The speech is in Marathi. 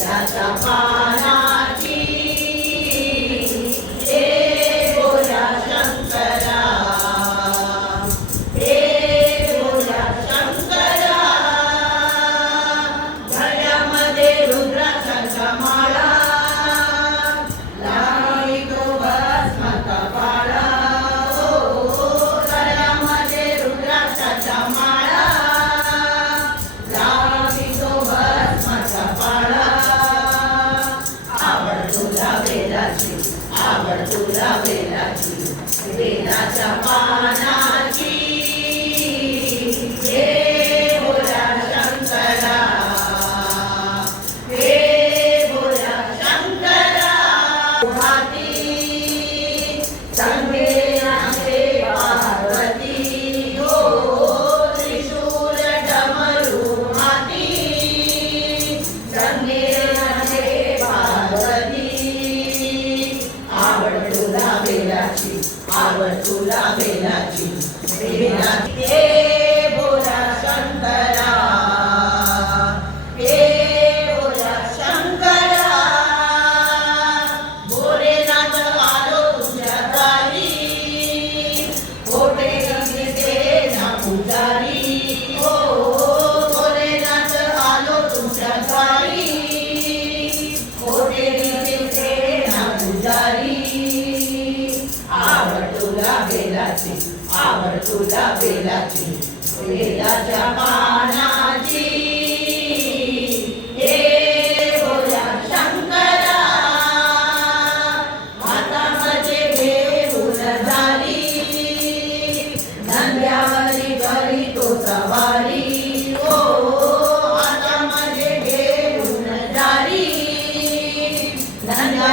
बेलाच्या पानाची हे बोल्या शंकरा, हे बोल्या शंकरा, गळ्यामध्ये रुद्राक्षाच्या माळा, लावी तो भस्म कपाळा, गळ्यामध्ये रुद्राक्षाच्या माळा, लावी तो भस्म कपाळा. आवड तुला बेलाची, आवड तुला बेलाची, बेलाच्या पानाची हे बोल्या शंकरा, हे बोल्या शंकरा. हाती संगे आहे पार्वती, हो त्रिशूल डमरू हाती, संगे आहे पार्वती. आवड तुला बेलाची, आवड तुला बेलाची, बेलाची हे बोल्या शंकरा, हे बोल्या शंकरा. भोलेनाथ आलो तुझ्या दारी, कोठे दिसे ना पुजारी, हो भोलेनाथ आलो तुझ्या दारी, कोठे दिसे ना पुजारी. आवड तुला बेलाची, आवड तुला बेलाची, बेलाच्या पानाची हे बोल्या शंकरा. हातामध्ये घेऊन झाली, नंद्यावरी करी तो सवारी, हो हातामध्ये घेऊन झाली, नंद्या